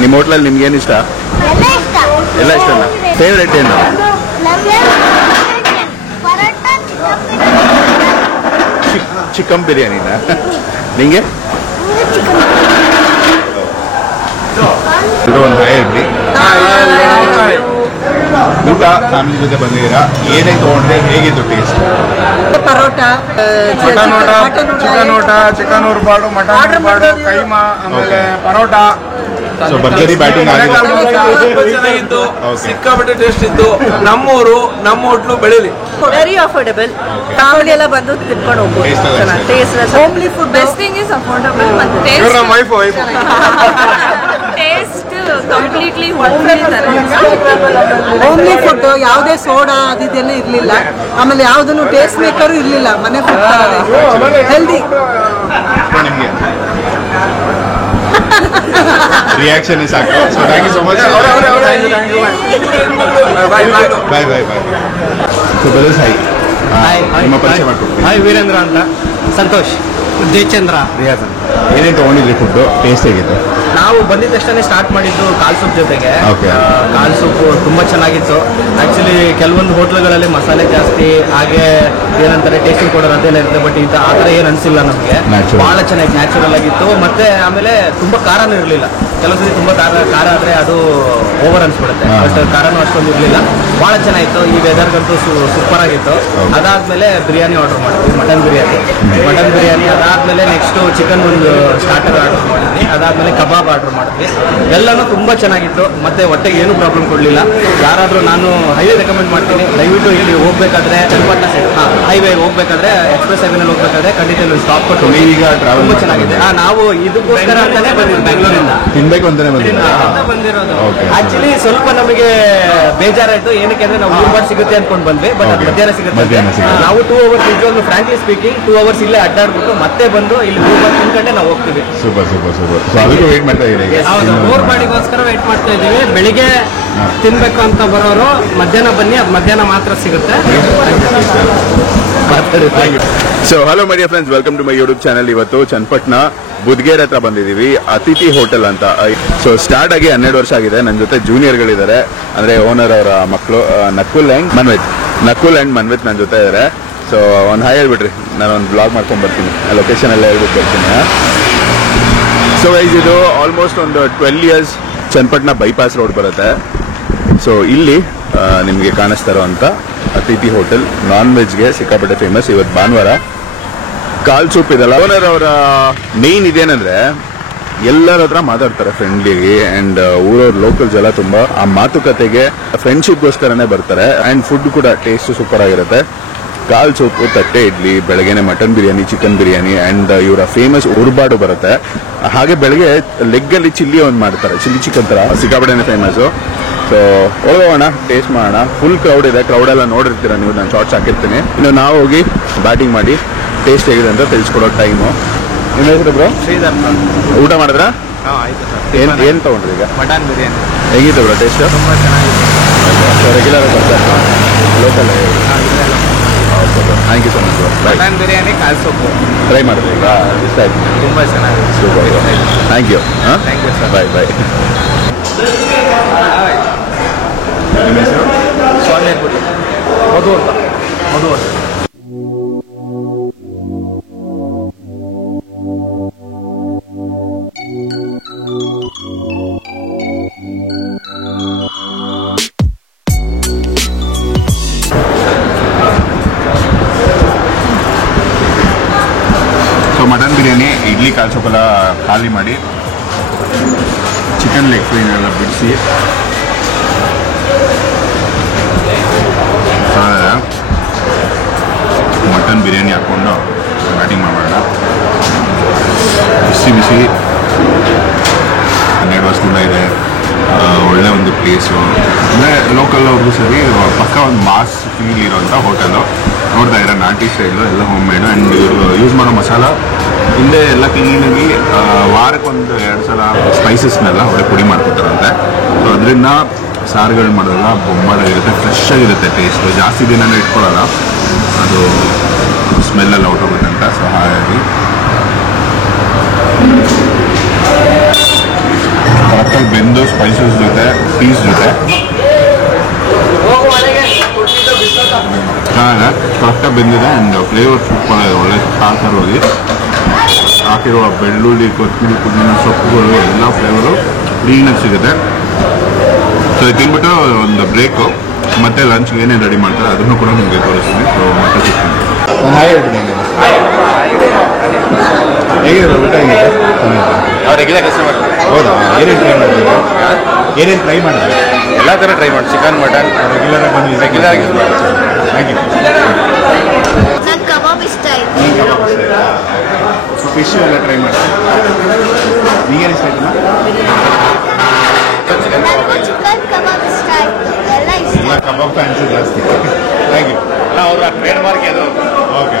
ನಿಮ್ಮ ಹೋಟ್ಲಲ್ಲಿ ನಿಮ್ಗೆ ಏನು ಇಷ್ಟ? ಎಲ್ಲ ಇಷ್ಟನಾ? ಫೇವ್ರೇಟ್ ಏನು? ಚಿಕನ್ ಬಿರಿಯಾನಿನಾ? ನಿಂಗೆ ಒಂದು ಇರಲಿ. ಊಟ ಫ್ಯಾಮಿಲಿ ಜೊತೆ ಬಂದಿದ್ದೀರಾ, ಏನೇ ತಗೊಂಡ್ರೆ ಹೇಗಿತ್ತು ಟೇಸ್ಟ್? ಪರೋಟ, ಮಟನ್ ಊಟ, ಚಿಕನ್ ಊಟ, ಚಿಕನ್ ಉರ್ಬಾಡು, ಮಟನ್ ಉರ್ಬಾಡು, ಕೈಮಾ, ಆಮೇಲೆ ಪರೋಟ. ಸೊ ಭರ್ಜರಿ ಬ್ಯಾಟಿಂಗ್ ಚೆನ್ನಾಗಿತ್ತು, ಸಿಕ್ಕಾಪಟ್ಟೆ ಟೇಸ್ಟ್ ಇತ್ತು. ನಮ್ಮೂರು, ನಮ್ಮ ಹೋಟ್ಲು ಬೆಳೀಲಿ. ವೆರಿ ಅಫೋರ್ಡಬಲ್, ಫ್ಯಾಮಿಲಿ ಎಲ್ಲ ಬಂದು ತಿನ್ಕೊಂಡು ಹೋಗ್ಬೋದು. Taste homely food, best thing is affordable. Taste completely homely food, ಯಾವುದೇ ಸೋಡಾ ಅದಿದೆಲ್ಲ ಇರಲಿಲ್ಲ. ಆಮೇಲೆ ಯಾವುದನ್ನು ಟೇಸ್ಟ್ ಮೇಕರು ಇರಲಿಲ್ಲ. ಮನೆ ಫುಡ್ ಹೆಲ್ದಿ. ನಿಮಗೆ ರಿಯಾಕ್ಷನ್ ಸಾಕು. So thank you so much. Bye bye bye. So brothers hi, ನಿಮ್ಮ ಪರಿಚಯ ಮಾಡ್ಕೊಡ್ತೀನಿ. ಹಾಯ್, ವೀರೇಂದ್ರ ಅಂತ. ಸಂತೋಷ್, ಜಯಚಂದ್ರ, ರಿಯಾಜ್ ಅಂತ. ಏನೇನು ತೊಗೊಂಡಿದ್ರಿ ಫುಡ್ಡು? ಟೇಸ್ಟ್ ಹೇಗಿತ್ತು? ನಾವು ಬಂದಿದ್ದ ತಕ್ಷಣ ಸ್ಟಾರ್ಟ್ ಮಾಡಿದ್ದು ಕಾಲ್ ಸೂಪ್ ಜೊತೆಗೆ. ಕಾಲ್ ಸೂಪು ತುಂಬ ಚೆನ್ನಾಗಿತ್ತು. ಆ್ಯಕ್ಚುಲಿ ಕೆಲವೊಂದು ಹೋಟ್ಲುಗಳಲ್ಲಿ ಮಸಾಲೆ ಜಾಸ್ತಿ, ಹಾಗೆ ಏನಂತಾರೆ ಟೇಸ್ಟಿಂಗ್ ಕೊಡೋದು ಅದೇನೇ ಇರುತ್ತೆ. ಬಟ್ ಆ ಥರ ಏನು ಅನಿಸಿಲ್ಲ ನಮಗೆ. ಭಾಳ ಚೆನ್ನಾಗಿ ನ್ಯಾಚುರಲ್ ಆಗಿತ್ತು. ಮತ್ತು ಆಮೇಲೆ ತುಂಬ ಖಾರನೂ ಇರಲಿಲ್ಲ. ಕೆಲವೊಂದ್ಸರಿ ತುಂಬ ಖಾರ ಆದರೆ ಅದು ಓವರ್ ಅನಿಸ್ಬಿಡುತ್ತೆ. ಬಟ್ ಖಾರನೂ ಅಷ್ಟೊಂದು ಇರಲಿಲ್ಲ. ಭಾಳ ಚೆನ್ನಾಗಿತ್ತು. ಈ ವೆದರ್ಗಂತೂ ಸೂಪರ್ ಆಗಿತ್ತು. ಅದಾದಮೇಲೆ ಬಿರಿಯಾನಿ ಆರ್ಡರ್ ಮಾಡಿದ್ವಿ, ಮಟನ್ ಬಿರಿಯಾನಿ. ಅದಾದಮೇಲೆ ನೆಕ್ಸ್ಟು ಚಿಕನ್ ಒಂದು ಸ್ಟಾರ್ಟರ್ ಆರ್ಡರ್ ಮಾಡಿದ್ವಿ. ಅದಾದಮೇಲೆ ಕಬಾಬ್ ಆರ್ಡರ್ ಮಾಡಿದ್ವಿ. ಎಲ್ಲನೂ ತುಂಬ ಚೆನ್ನಾಗಿತ್ತು. ಮತ್ತು ಹೊಟ್ಟೆಗೆ ಏನೂ ಪ್ರಾಬ್ಲಮ್ ಕೊಡಲಿಲ್ಲ. ಯಾರಾದರೂ ನಾನು ಹೈವೇ ರೆಕಮೆಂಡ್ ಮಾಡ್ತೀನಿ, ದಯವಿಟ್ಟು ಇಲ್ಲಿ ಹೋಗಬೇಕಾದ್ರೆ ಚನ್ನಪಟ್ಟಣ ಹೈವೇ ಹೋಗಬೇಕಾದ್ರೆ, ಎಕ್ಸ್ಪ್ರೆಸ್ ಹೈವೇನಲ್ಲಿ ಹೋಗಬೇಕಾದ್ರೆ ಖಂಡಿತ ಇಲ್ಲಿ ಸ್ಟಾಪ್ ಕೊಟ್ಟು. ಈಗ ಟ್ರಾವೆಲ್ ತುಂಬ ಚೆನ್ನಾಗಿದೆ. ನಾವು ಇದಕ್ಕೋಸ್ಕರ ಅಂತಲೇ ಬಂದಿದ್ದು, ಬೆಂಗಳೂರಿಂದ ತಿನ್ಬೇಕು ಅಂತಾನೆ ಬಂದಿರೋದು. ಆಕ್ಚುಲಿ ಸ್ವಲ್ಪ ನಮಗೆ ಬೇಜಾರಾಯಿತು. ಏನಕ್ಕೆ ಅಂದರೆ ನಾವು ಊರ್ಬಾಡ್ ಸಿಗುತ್ತೆ ಅಂದ್ಕೊಂಡು ಬಂದ್ವಿ. ಬಟ್ ಅದು ಮಧ್ಯಾಹ್ನ ಸಿಗುತ್ತೆ. ನಾವು 2 hours ನಿಜವಾಗ್ಲೂ ಫ್ರಾಂಕ್ಲಿ ಸ್ಪೀಕಿಂಗ್ 2 hours ಇಲ್ಲೇ ಅಡ್ಡಾಡ್ಬಿಟ್ಟು ಮತ್ತೆ ಬಂದು ಇಲ್ಲಿ ಊರ್ಬಾಡ್ ತಿನ್ಕೊಂಡೆ ನಾವು ಹೋಗ್ತೀವಿ. Super super super. ಸೊ ಅದಕ್ಕೂ ವೇಟ್ ಮಾಡ್ತಾ ಇದ್ದೀವಿ. ಹೌದು, ಊರ್ಬಾಡಿಗೋಸ್ಕರ ವೇಟ್ ಮಾಡ್ತಾ ಇದ್ದೀವಿ. ಬೆಳಿಗ್ಗೆ ತಿನ್ಬೇಕು ಅಂತ ಬರೋರು ಮಧ್ಯಾಹ್ನ ಬನ್ನಿ, ಅದು ಮಧ್ಯಾಹ್ನ ಮಾತ್ರ ಸಿಗುತ್ತೆ. So hello my dear friends, welcome to my YouTube channel. ಇವತ್ತು ಚನ್ನಪಟ್ಟಣ ಬುದ್ಗೇರ್ ಹತ್ರ ಬಂದಿದ್ದೀವಿ, ಅತಿಥಿ ಹೋಟೆಲ್ ಅಂತ. ಸೊ ಸ್ಟಾರ್ಟ್ ಆಗಿ 12 ವರ್ಷ ಆಗಿದೆ. ನನ್ನ ಜೊತೆ ಜೂನಿಯರ್ಗಳಿದ್ದಾರೆ, ಅಂದರೆ ಓನರ್ ಅವರ ಮಕ್ಕಳು ನಕುಲ್ ಅಂಡ್ ಮನ್ವಿತ್ ನನ್ನ ಜೊತೆ ಇದ್ದಾರೆ. ಸೊ ಒಂದು ಹಾಯ್ ಹೇಳ್ಬಿಟ್ರಿ, ನಾನು ಒಂದು ಬ್ಲಾಗ್ ಮಾಡ್ಕೊಂಡು ಬರ್ತೀನಿ, ಲೊಕೇಶನ್ ಎಲ್ಲ ಹೇಳ್ಬಿಟ್ಟು ಬರ್ತೀನಿ. ಸೊ ವೈಸ್ ಇದು ಆಲ್ಮೋಸ್ಟ್ ಒಂದು 12 years ಚನ್ನಪಟ್ಟಣ ಬೈಪಾಸ್ ರೋಡ್ ಬರುತ್ತೆ. ಸೊ ಇಲ್ಲಿ ನಿಮಗೆ ಕಾಣಿಸ್ತಾ ಇರೋವಂಥ ಅತಿಥಿ ಹೋಟೆಲ್ ನಾನ್ ವೆಜ್ಗೆ ಸಿಕ್ಕಾಪಟ್ಟೆ ಫೇಮಸ್. ಇವತ್ತು ಭಾನುವಾರ ಕಾಲ್ ಸೂಪ್ ಇದಲ್ಲ. ಓನರ್ ಅವರ ಮೇನ್ ಇದೇನಂದ್ರೆ ಎಲ್ಲರ ಹತ್ರ ಮಾತಾಡ್ತಾರೆ ಫ್ರೆಂಡ್ಲಿ, ಅಂಡ್ ಊರವ್ರ ಲೋಕಲ್ಸ್ ಎಲ್ಲ ತುಂಬಾ ಆ ಮಾತುಕತೆಗೆ ಫ್ರೆಂಡ್ಶಿಪ್ಗೋಸ್ಕರನೇ ಬರ್ತಾರೆ. ಅಂಡ್ ಫುಡ್ ಕೂಡ ಟೇಸ್ಟ್ ಸೂಪರ್ ಆಗಿರುತ್ತೆ. ಕಾಲ್ ಸೂಪು, ತಟ್ಟೆ ಇಡ್ಲಿ, ಬೆಳಗ್ಗೆನೆ mutton biryani, chicken biryani, and ಇವರ ಫೇಮಸ್ ಉರ್ಬಾಡು ಬರುತ್ತೆ. ಹಾಗೆ ಬೆಳಗ್ಗೆ ಲೆಗ್ ಅಲ್ಲಿ ಚಿಲ್ಲಿ ಒಂದು ಮಾಡ್ತಾರೆ, ಚಿಲ್ಲಿ ಚಿಕನ್ ತರ, ಸಿಕ್ಕಾಪಟ್ಟೆನೆ ಫೇಮಸ್. ಸೊ ಹೋಗೋಣ, ಟೇಸ್ಟ್ ಮಾಡೋಣ. ಫುಲ್ ಕ್ರೌಡ್ ಇದೆ, ಕ್ರೌಡ್ ಎಲ್ಲ ನೋಡಿರ್ತೀರ ನೀವು, ನಾನು ಶಾರ್ಟ್ಸ್ ಹಾಕಿರ್ತೀನಿ. ಇನ್ನು ನಾವು ಹೋಗಿ ಬ್ಯಾಟಿಂಗ್ ಮಾಡಿ ಟೇಸ್ಟ್ ಹೇಗಿದೆ ಅಂತ ತಿಳಿಸ್ಕೊಡೋ ಟೈಮು. ನಿಮ್ಮ ಹೆಸರು ಬ್ರೋ? ಶ್ರೀಧರ್. ಊಟ ಮಾಡಿದ್ರಾ? ಆಯ್ತು ಸರ್. ಏನು ತೊಗೊಂಡ್ರಿ ಈಗ? ಮಟನ್ ಬಿರಿಯಾನಿ. ಹೇಗಿತ್ತು ಬ್ರೋ ಟೇಸ್ಟ್? ತುಂಬ ಚೆನ್ನಾಗಿದೆ. ರೆಗ್ಯುಲರ್ ಬರ್ತಾರೆ, local. Thank you so much. Mutton biryani, ಕಾಲ್ ಸೂಪು ಟ್ರೈ ಮಾಡಿದ್ರಿ ಈಗ? ಇಷ್ಟ ಆಯ್ತು? ತುಂಬ ಚೆನ್ನಾಗಿದೆ. Super, thank you. Thank you sir. Bye bye. ನಿಮ್ಮ ಹೆಸರು? ಸೋನೇಪುರಿ. ಮಧು ಅಂತ. ಸೊ ಮಟನ್ ಬಿರಿಯಾನಿ, ಇಡ್ಲಿ, ಕಾಲ್ ಸೂಪೆಲ್ಲ ಖಾಲಿ ಮಾಡಿ, ಚಿಕನ್ ಲೆಗ್ ಫ್ರೈ ಎಲ್ಲ ಬಿಡಿಸಿ, ಮಟನ್ ಬಿರಿಯಾನಿ ಹಾಕ್ಕೊಂಡು ಬ್ಯಾಟಿಂಗ್ ಮಾಡೋಣ. ಬಿಸಿ ಬಿಸಿ, 12 ವರ್ಷದಿಂದ ಇದೆ. ಒಳ್ಳೆ ಒಂದು ಪ್ಲೇಸು, ಅಂದರೆ ಲೋಕಲ್ ಅವ್ರಿಗೂ ಸರಿ, ಪಕ್ಕ ಒಂದು ಮಾಸ್ ಫೀಲ್ ಇರೋಂಥ ಹೋಟೆಲು. ನೋಡ್ತಾ ಇದ್ದಾರೆ, ನಾಟಿ ಸ್ಟೈಲು, ಎಲ್ಲ ಹೋಮ್ ಮೇಡು. ಆ್ಯಂಡ್ ಇವರು ಯೂಸ್ ಮಾಡೋ ಮಸಾಲ ಹಿಂದೆ ಎಲ್ಲ ಕ್ಲೀನಾಗಿ ವಾರಕ್ಕೊಂದು 2 ಸಲ ಸ್ಪೈಸಸ್ನೆಲ್ಲ ಅವರೇ ಪುಡಿ ಮಾಡ್ಕೊತಾರಂತೆ. ಸೊ ಅದರಿಂದ ಸಾರುಗಳು ಮಾಡಿದಾಗ ಬೊಂಬಾಟಾಗಿರುತ್ತೆ, ಫ್ರೆಶ್ ಆಗಿರುತ್ತೆ ಟೇಸ್ಟು. ಜಾಸ್ತಿ ದಿನ ಇಟ್ಕೊಳ್ಳೋಲ್ಲ, ಅದು ಸ್ಮೆಲ್ಲೆಲ್ಲ ಹೊರಟೋಗುತ್ತೆ ಅಂತ. ಸೊ ಹಾಗಾಗಿ ಬಂದು ಸ್ಪೈಸಸ್ ಜೊತೆ ಪೀಸ್ ಜೊತೆ ಕರೆಕ್ಟಾಗಿ ಬೆಂದಿದೆ ಆ್ಯಂಡ್ ಫ್ಲೇವರ್ ಸೂಪರ್ ಇದೆ. ಒಳ್ಳೆ ಖಾರವಾಗಿ ಹಾಕಿರುವ ಬೆಳ್ಳುಳ್ಳಿ, ಕೊತ್ತಂಬರಿ, ಪುದೀನ ಸೊಪ್ಪುಗಳು ಎಲ್ಲ ಫ್ಲೇವರು ಕ್ಲೀನಾಗಿ ಸಿಗುತ್ತೆ. ಸೊ ಇದು ತಿನ್ಬಿಟ್ಟು ಒಂದು ಬ್ರೇಕು ಮತ್ತೆ ಲಂಚ್ಗೆ ಏನೇನು ರೆಡಿ ಮಾಡ್ತಾರೆ ಅದನ್ನು ಕೂಡ ನಿಮಗೆ ತೋರಿಸ್ತೀನಿ. ಸೊ ಮತ್ತೆ ಸಿಗ್ತೀನಿ. ಹೇಗಿದೆ ಊಟ? ಹೇಗಿದೆ? Regular customer. ಹೌದಾ? ಏನೇನು ಟ್ರೈ ಮಾಡಿದ್ರೆ? ಏನೇನು ಟ್ರೈ ಮಾಡಿದ್ರೆ? ಎಲ್ಲ ಥರ ಟ್ರೈ ಮಾಡಿ, ಚಿಕನ್, ಮಟನ್ ರೆಗ್ಯುಲರ್ ಆಗಿ ಬಂದು ರೆಗ್ಯುಲರ್ ಆಗಿ ಥ್ಯಾಂಕ್ ಯು. ನಂಗೆ ಕಬಾಬ್ ಇಷ್ಟ ಆಯ್ತು. ಫಿಶ್ ಎಲ್ಲ ಟ್ರೈ ಮಾಡ್ತೀನಿ. ನೀಗೇನು ಇಷ್ಟ ಆಯ್ತಲ್ಲ? ನನಗೂ ಚಿಕನ್ ಕಬಾಬ್ ಇಷ್ಟ ಆಯ್ತು. ಎಲ್ಲ ಇಷ್ಟ ಎಲ್ಲ ಕಬಾಬ್ ಫ್ಯಾನ್ಸಿ ಜಾಸ್ತಿ. Thank you. ಅಲ್ಲ ಅವರ ಟ್ರೇಡ್ ಮಾರ್ಕ್ ಅದು. ಓಕೆ.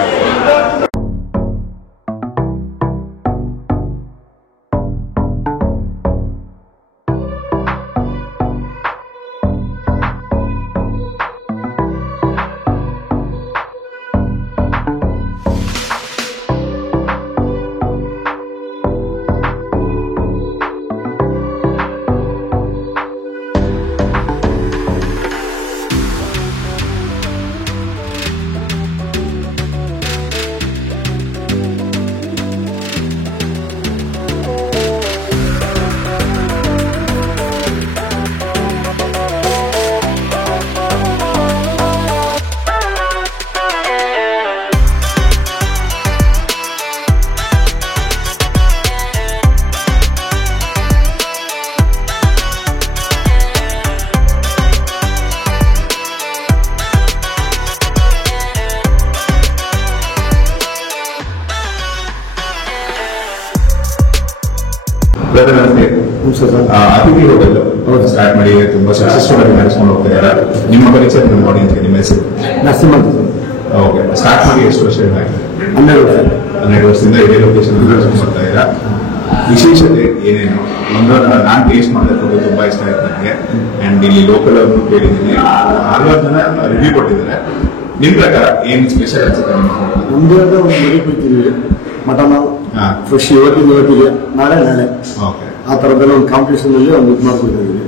ಅತಿಥಿ ಹೋಟೆಲ್ ಸ್ಟಾರ್ಟ್ ಮಾಡಿ ತುಂಬಾ ಸಕ್ಸಸ್ಫುಲ್ ಆಗಿ ನಡೆಸ್ಕೊಂಡು ಹೋಗ್ತಾ ಇದ್ದಾರೆ. ನಿಮ್ಮ ಪರಿಚಯ ನಮ್ಮ ಆಡಿಯನ್ಸ್ಗೆ ನಿಮ್ಮ ಹೆಸರು? ನರಸಿಂಹ. ಓಕೆ. ಸ್ಟಾರ್ಟ್ ಮಾಡಿ ಎಷ್ಟು ವರ್ಷ ಆಗಿದೆ? 12 ವರ್ಷದಿಂದ ಇದೇ ಲೊಕೇಶನ್ ನಡೆಸ್ಕೊಂಡು ಬರ್ತಾ ಇದ್ದೀರಾ. ವಿಶೇಷತೆ ಏನೇನು? ಒಂದು ನಾನು ಟೇಸ್ಟ್ ಮಾಡೋದು ತುಂಬಾ ಇಷ್ಟ ಆಯ್ತು ನನಗೆ. ಅಂಡ್ ಇಲ್ಲಿ ಲೋಕಲ್ ಅವ್ರನ್ನು ಕೇಳಿದ್ದೀನಿ, 6 ಜನ ರಿವ್ಯೂ ಕೊಟ್ಟಿದ್ದಾರೆ. ನಿಮ್ ಪ್ರಕಾರ ಏನ್ ಸ್ಪೆಷಲ್ ಅನ್ಸುತ್ತೆ ನಿಮ್ಮ ಹೋಟೆಲ್? ನಮ್ದು ಒಂದು ಮರಿ ಕುಯ್ತೀವಿ, ಮಟನ್ ಫ್ರೆಶ್ ಇವತ್ತಿಗೆ, ನಾಳೆ ಓಕೆ. ಆ ಥರದ್ದೆಲ್ಲ ಒಂದು ಕಾಂಪಿಟೇಷನ್ ಅಲ್ಲಿ ಒಂದು ಇದು ಮಾಡ್ಕೊಳ್ತಿದ್ದೀವಿ.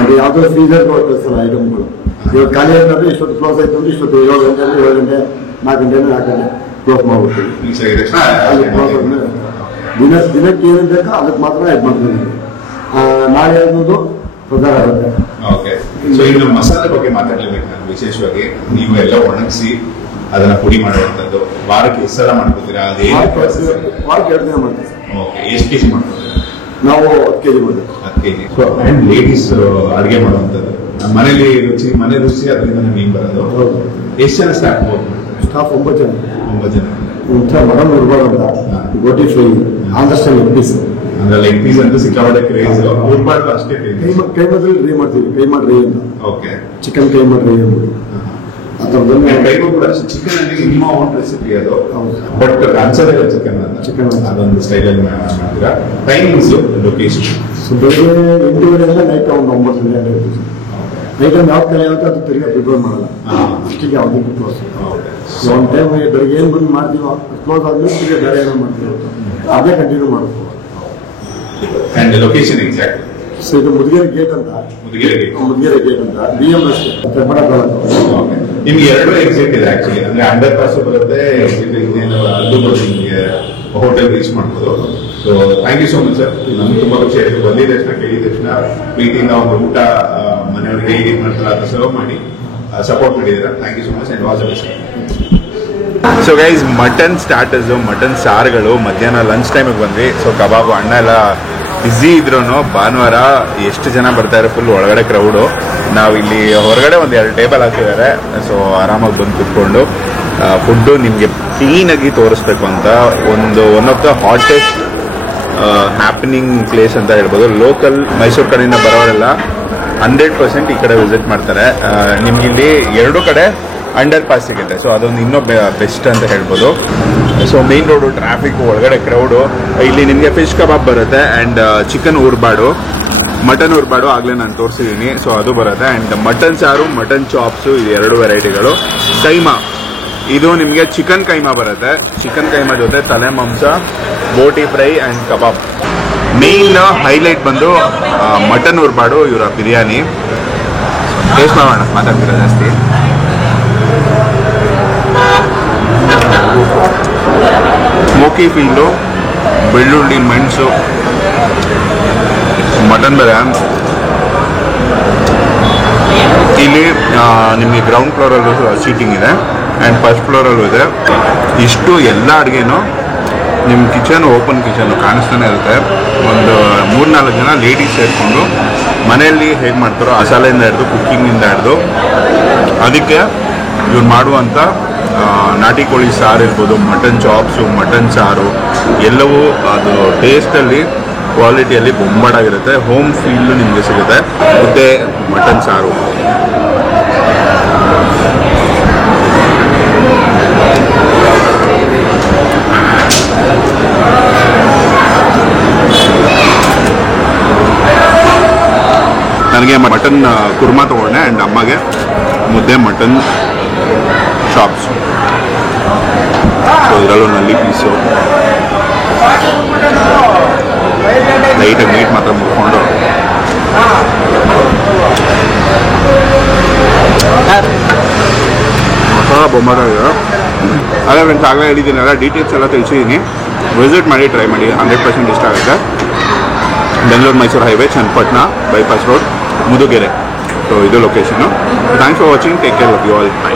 ಅದು ಯಾವುದೋ ಫ್ರೀಜರ್ ಕೊಡ್ತಾರೆ ಐಟಮ್ಗಳು. ಇವಾಗ ಖಾಲಿ ಆಯ್ತಂದ್ರೆ ಇಷ್ಟೊತ್ತು ಕ್ಲೋಸ್ ಆಯ್ತು ಅಂದ್ರೆ ಇಷ್ಟೊತ್ತು 7 ಗಂಟೆ 7 ಗಂಟೆ 4 ಗಂಟೆ ಕ್ಲೋಸ್ ಮಾಡ್ಬಿಡ್ತೀವಿ. ಅಲ್ಲಿ ಕ್ಲೋಸ್ ಆದ್ಮೇಲೆ ದಿನಕ್ಕೆ ಏನೇನು ಬೇಕೋ ಅದಕ್ಕೆ ಮಾತ್ರ ಇದು ಮಾಡ್ತಿದ್ದೀವಿ. ನಾಳೆ ಅನ್ನೋದು ಪ್ರಚಾರ ಆಗುತ್ತೆ. ಓಕೆ. ಸೊ ಇನ್ನು ಮಸಾಲೆ ಬಗ್ಗೆ ಮಾತಾಡ್ಲೇಬೇಕು ನಾನು ವಿಶೇಷವಾಗಿ. ನೀವು ಎಲ್ಲ ಒಣಗಿಸಿ ಅದನ್ನ ಪುಡಿ ಮಾಡುವಂಥದ್ದು ವಾರಕ್ಕೆ ಎಷ್ಟು ಸಲ ಮಾಡ್ಕೋತೀರಾ? ವಾರಕ್ಕೆ 2 ದಿನ ಮಾಡ್ತೀವಿ. ಓಕೆ. ಎಷ್ಟು ಕೆಜಿ ಮಾಡ್ಕೋತೀರಾ? ನಾವು 10 kg ಮಾಡ್ತೀವಿ. 10 kg. ಸೊ ಅಂಡ್ ಲೇಡೀಸ್ ಅಡುಗೆ ಮಾಡುವಂಥದ್ದು ಮನೇಲಿ ಮನೆ ರುಚಿ ಅದರಿಂದ ನಮ್ಗೆ ಬರೋದು. ಎಷ್ಟು ಜನ ಸ್ಟಾಫ್ ಸ್ಟಾಫ್ 9 ಜನ. 9 ಜನ. ಮಟನ್ ಉರ್ಬಾಡ್ ಅಂತ ಗೋಟಿ fry, Andhra style leg piece. ಅಂದ್ರೆ ಲೆಗ್ ಪೀಸ್ ಅಂತ ಸಿಕ್ಕಾಪಟ್ಟೆ ಕ್ರೇಜ್. ಉರ್ಬಾಡ್ ಅಷ್ಟೇ ಕೈಮದಲ್ಲಿ ಡ್ರೈ ಮಾಡ್ತೀವಿ. ಕೈಮಾ ಡ್ರೈ ಅಂತ. ಓಕೆ. ಚಿಕನ್ ಕೈಮಾ ಡ್ರೈ ಅಂತ ಆ ಥರದಲ್ಲಿ ಕೈಗೂ ಕೂಡ ಚಿಕನ್ ಅಲ್ಲಿ ನಿಮ್ಮ ಓನ್ ರೆಸಿಪಿ ಅದು. ಹೌದು. ಬಟ್ ಅನ್ಸೋದೇ ಚಿಕನ್ ಅಂತ. ಚಿಕನ್ ಅದೊಂದು ಸ್ಟೈಲಲ್ಲಿ ಮಾಡ್ತೀರಾ. ಟೈಮಿಂಗ್ಸ್ ಲೊಕೇಶನ್ ಬೆಳಿಗ್ಗೆ 8:30 ನೈಟ್ ಒಂದು 9 ಗಂಟೆ ಇರ್ತೀವಿ. ಐಟಮ್ ಯಾವ ಕಡೆ ಆಗುತ್ತೆ ಅದು ತಿರ್ಗಿ ಪ್ರಿಪೇರ್ ಮಾಡಲ್ಲ. ಅಷ್ಟಿಗೆ ಯಾವುದಕ್ಕೂ ಕ್ಲೋಸ್. ಒಂದು ಟೈಮ್ ಬೆಳಿಗ್ಗೆ ಏನು ಬಂದು ಮಾಡ್ತೀವೋ ಕ್ಲೋಸ್ ಆದ್ಮೇಲೆ ತಿರ್ಗಿ ಬೇರೆ ಏನೋ ಮಾಡ್ತೀವಿ. ಅದೇ ಕಂಟಿನ್ಯೂ ಮಾಡಬೇಕು. And location exact. ಸೊ ಇದು ಮುದುಗೇರಿ ಗೇಟ್ ಅಂತ. ಮುದುಗೇರಿ ಗೇಟ್ ಅಂತ BM ರಸ್ತೆ ಓಕೆ. ನಿಮ್ಗೆ 2 ಎಕ್ಸಿಟ್ ಇದೆ ಆಕ್ಚುಲಿ. ಅಂದ್ರೆ ಅಂಡರ್ ಪಾಸ್ ಬರುತ್ತೆ, ಇನ್ನೇನು ಅಲ್ಲೂ ಬರುತ್ತೆ. ನಿಮಗೆ ಹೋಟೆಲ್ ರೀಚ್ ಮಾಡ್ಬೋದು. So thank you so much sir. ನಮ್ಗೆ ತುಂಬಾ ಖುಷಿ ಆಯ್ತು. ಬಂದಿದ ತಕ್ಷಣ ಕೇಳಿದ ತಕ್ಷಣ ಪ್ರೀತಿಯಿಂದ ಒಂದು ಊಟ ಮನೆಯವ್ರಿಗೆ ಹೇಗೆ ಮಾಡ್ತಾರೆ ಅದನ್ನ ಸರ್ವ್ ಮಾಡಿ ಸಪೋರ್ಟ್ ಮಾಡಿದ್ದೀರಾ. Thank you so much and all the best. So guys, mutton starters, mutton ಸಾರುಗಳು ಮಧ್ಯಾಹ್ನ ಲಂಚ್ ಟೈಮಿಗೆ ಬಂದ್ವಿ. ಸೊ ಕಬಾಬು ಅಣ್ಣ ಎಲ್ಲ ಬ್ಯುಸಿ ಇದ್ರೂ ಭಾನುವಾರ ಎಷ್ಟು ಜನ ಬರ್ತಾರೆ, ಫುಲ್ ಒಳಗಡೆ ಕ್ರೌಡು. ನಾವು ಇಲ್ಲಿ ಹೊರಗಡೆ ಒಂದು 2 ಟೇಬಲ್ ಹಾಕಿದ್ದಾರೆ. ಸೊ ಆರಾಮಾಗಿ ಬಂದು ಕೂತ್ಕೊಂಡು ಫುಡ್ಡು ನಿಮಗೆ ಕ್ಲೀನಾಗಿ ತೋರಿಸ್ಬೇಕು ಅಂತ one of the hottest happening place ಅಂತ ಹೇಳ್ಬೋದು. ಲೋಕಲ್ ಮೈಸೂರು ಕಡೆಯಿಂದ ಬರೋರೆಲ್ಲ 100% ಈ ಕಡೆ ವಿಸಿಟ್ ಮಾಡ್ತಾರೆ. ನಿಮ್ಗೆ ಇಲ್ಲಿ 2 ಕಡೆ ಅಂಡರ್ ಪಾಸ್ ಸಿಗುತ್ತೆ. ಸೊ ಅದೊಂದು ಇನ್ನೂ ಬೆಸ್ಟ್ ಅಂತ ಹೇಳ್ಬೋದು. ಸೊ ಮೇನ್ ರೋಡು, ಟ್ರಾಫಿಕ್, ಒಳಗಡೆ ಕ್ರೌಡು. ಇಲ್ಲಿ ನಿಮಗೆ ಫಿಶ್ ಕಬಾಬ್ ಬರುತ್ತೆ ಆ್ಯಂಡ್ ಚಿಕನ್ ಉರ್ಬಾಡು, ಮಟನ್ ಉರ್ಬಾಡು ಆಗಲೇ ನಾನು ತೋರಿಸಿದ್ದೀನಿ. ಸೊ ಅದು ಬರುತ್ತೆ. ಆ್ಯಂಡ್ ಮಟನ್ ಸಾರು, ಮಟನ್ ಚಾಪ್ಸು, ಇದು 2 ವೆರೈಟಿಗಳು. ಕೈಮಾ, ಇದು ನಿಮಗೆ ಚಿಕನ್ ಕೈಮಾ ಬರುತ್ತೆ. ಚಿಕನ್ ಕೈಮಾ ಜೊತೆ ತಲೆ ಮಾಂಸ, boti fry and kebab. Main highlight ಬಂದು ಮಟನ್ ಉರ್ಬಾಡು ಇವರ ಬಿರಿಯಾನಿ. ಟೇಸ್ಟ್ ಮಾಡೋಣ, ಮಾತಾಡ್ತೀರಾ ಜಾಸ್ತಿ. ಸ್ಮೋಕಿ ಫೀಲು, ಬೆಳ್ಳುಳ್ಳಿ, ಮೆಣಸು, ಮಟನ್ ಬೇರೆ. ಇಲ್ಲಿ ನಿಮಗೆ ಗ್ರೌಂಡ್ ಫ್ಲೋರಲ್ಲೂ ಸೀಟಿಂಗ್ ಇದೆ ಆ್ಯಂಡ್ ಫಸ್ಟ್ ಫ್ಲೋರಲ್ಲೂ ಇದೆ. ಇಷ್ಟು ಎಲ್ಲ ಅಡುಗೆನೂ ನಿಮ್ಮ ಕಿಚನ್ ಓಪನ್ ಕಿಚನ್ನು ಕಾಣಿಸ್ತಾನೆ ಇರುತ್ತೆ. ಒಂದು 3-4 ಜನ ಲೇಡೀಸ್ ಸೇರಿಕೊಂಡು ಮನೆಯಲ್ಲಿ ಹೇಗೆ ಮಾಡ್ತಾರೋ ಮಸಾಲೆಯಿಂದ ಹಿಡಿದು ಕುಕ್ಕಿಂಗಿಂದ ಹಿಡಿದು ಅದಕ್ಕೆ ಇವ್ರು ಮಾಡುವಂಥ ನಾಟಿ ಕೋಳಿ ಸಾರು ಇರ್ಬೋದು, ಮಟನ್ ಚಾಪ್ಸು, ಮಟನ್ ಸಾರು ಎಲ್ಲವೂ ಅದು ಟೇಸ್ಟಲ್ಲಿ ಕ್ವಾಲಿಟಿಯಲ್ಲಿ ಬೊಂಬಾಡಾಗಿರುತ್ತೆ. ಹೋಮ್ ಫೀಲು ನಿಮಗೆ ಸಿಗುತ್ತೆ. ಮುದ್ದೆ, ಮಟನ್ ಸಾರು. ನನಗೆ ಮಟನ್ ಕುರ್ಮಾ ತೊಗೊಂಡೆ ಆ್ಯಂಡ್ ಅಮ್ಮಗೆ ಮುದ್ದೆ, ಮಟನ್ ಚಾಪ್ಸ್. ಸೊ ಇದರಲ್ಲೂ ನಲ್ಲಿ ಪೀಸು ಲೈಟಾಗಿ ಮೀಟ್ ಮಾತ್ರ ಮುಟ್ಕೊಂಡು ಮಸಾಲ ಬೊಂಬಾದಾಗಿದೆ. ಅದೇ ಫ್ರೆಂಡ್ಸ್, ಆಗಲೇ ಹೇಳಿದ್ದೀನಲ್ಲ, ಡೀಟೇಲ್ಸ್ ಎಲ್ಲ ತಿಳಿಸಿದ್ದೀನಿ. ವಿಸಿಟ್ ಮಾಡಿ, ಟ್ರೈ ಮಾಡಿ, 100% ಇಷ್ಟ ಆಗುತ್ತೆ. Bengaluru Mysuru highway, Channapatna bypass road, Mudugere. So ಇದು location. Thanks for watching. Take care of you all. By.